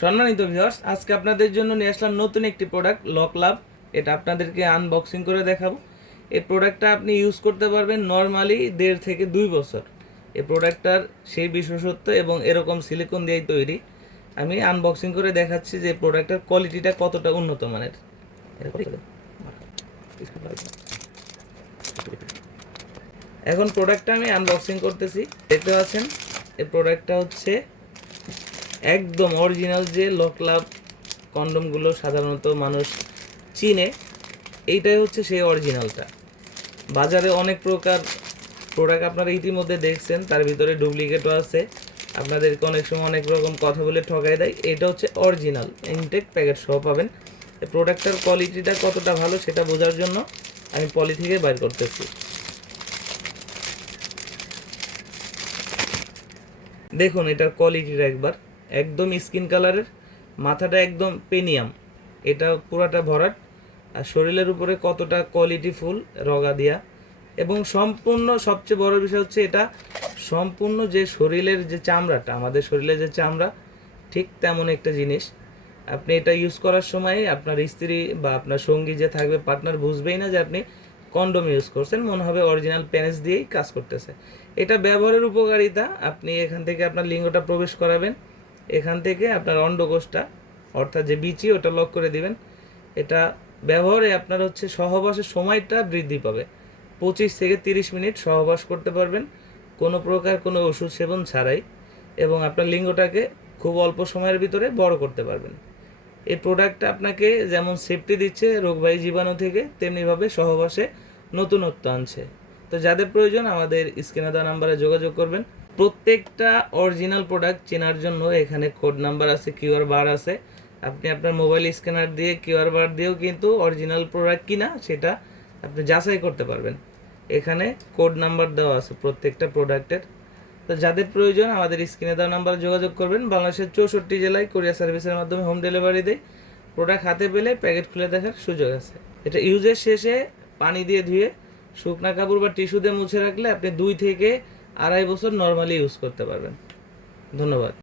সম্মানিত ভিউয়ার্স, আজকে আপনাদের জন্য নিয়ে আসলাম নতুন একটি প্রোডাক্ট লক লাভ। এটা আপনাদেরকে আনবক্সিং করে দেখাবো। এই প্রোডাক্টটা আপনি ইউজ করতে পারবেন নর্মালি 1.5 থেকে 2 বছর। এই প্রোডাক্টটার সেই বিশেষত্ব এবং এরকম সিলিকন দিয়েই তৈরি। আমি আনবক্সিং করে দেখাচ্ছি যে প্রোডাক্টটার কোয়ালিটিটা কতটা উন্নত মানের। এখন প্রোডাক্টটা আমি আনবক্সিং করতেছি। দেখতে পাচ্ছেন এই প্রোডাক্টটা হচ্ছে একদম অরিজিনাল যে লক লাভ কন্ডমগুলো সাধারণত মানুষ চিনে, এইটাই হচ্ছে সেই অরিজিনালটা। বাজারে অনেক প্রকার প্রোডাক্ট আপনারা ইতিমধ্যে দেখছেন, তার ভিতরে ডুপ্লিকেটও আছে। আপনাদেরকে অনেক সময় অনেক রকম কথা বলে ঠকাই দেয়। এটা হচ্ছে অরিজিনাল, ইনটেক প্যাকেট সহ পাবেন। এই প্রোডাক্টটার কোয়ালিটিটা কতটা ভালো সেটা বোঝার জন্য আমি পলি থেকে বাইর করতেছি। দেখুন এটার কোয়ালিটিটা একদম স্কিন কালারের, মাথাটা একদম পেনিয়াম, এটা পুরাটা ভরাট। আর শরীরের উপরে কতটা কোয়ালিটি ফুল রগা দিয়া, এবং সম্পূর্ণ সবচেয়ে বড় বিষয় হচ্ছে এটা সম্পূর্ণ যে শরীরের যে চামড়াটা, আমাদের শরীরের যে চামড়া ঠিক তেমন একটা জিনিস। আপনি এটা ইউজ করার সময় আপনার স্ত্রী বা আপনার সঙ্গী যে থাকবে, পার্টনার বুঝবেই না যে আপনি কন্ডোম ইউজ করছেন, মনে হবে অরিজিনাল পেনিস দিয়েই কাজ করতেছে। এটা ব্যবহারের উপকারিতা, আপনি এখান থেকে আপনার লিঙ্গটা প্রবেশ করাবেন, এখান থেকে আপনার অন্ডকোষটা অর্থাৎ যে বিচি ওটা লক করে দিবেন। এটা ব্যবহারে আপনার হচ্ছে সহবাসের সময়টা বৃদ্ধি পাবে। 25 থেকে 30 মিনিট সহবাস করতে পারবেন কোনো প্রকার কোনো ওষুধ সেবন ছাড়াই, এবং আপনার লিঙ্গটাকে খুব অল্প সময়ের ভিতরে বড় করতে পারবেন। এই প্রোডাক্টটা আপনাকে যেমন সেফটি দিচ্ছে রোগবাহী জীবাণু থেকে, তেমনিভাবে সহবাসে নতুনত্ব আনছে। তো যাদের প্রয়োজন আমাদের স্ক্রিনে দেওয়া নাম্বারে যোগাযোগ করবেন। প্রত্যেকটা অরিজিনাল প্রোডাক্ট চেনার জন্য এখানে কোড নাম্বার আছে, কিউআর বার আছে। আপনি আপনার মোবাইল স্ক্যানার দিয়ে কিউআর বার দিয়েও কিন্তু অরিজিনাল প্রোডাক্ট কিনা সেটা আপনি যাচাই করতে পারবেন। এখানে কোড নাম্বার দেওয়া আছে প্রত্যেকটা প্রোডাক্টের। তো যাদের প্রয়োজন আমাদের স্ক্রিনে দেওয়া নাম্বারে যোগাযোগ করবেন। বাংলাদেশের 64 জেলায় কোরিয়ার সার্ভিসের মাধ্যমে হোম ডেলিভারি দেয়। প্রোডাক্ট হাতে পেলে প্যাকেট খুলে দেখার সুযোগ আছে। এটা ইউজের শেষে পানি দিয়ে ধুয়ে শুকনা কাপড় বা টিস্যু দিয়ে মুছে রাখলে আপনি 2 থেকে 2.5 বছর নর্মালি ইউজ করতে পারবেন। ধন্যবাদ।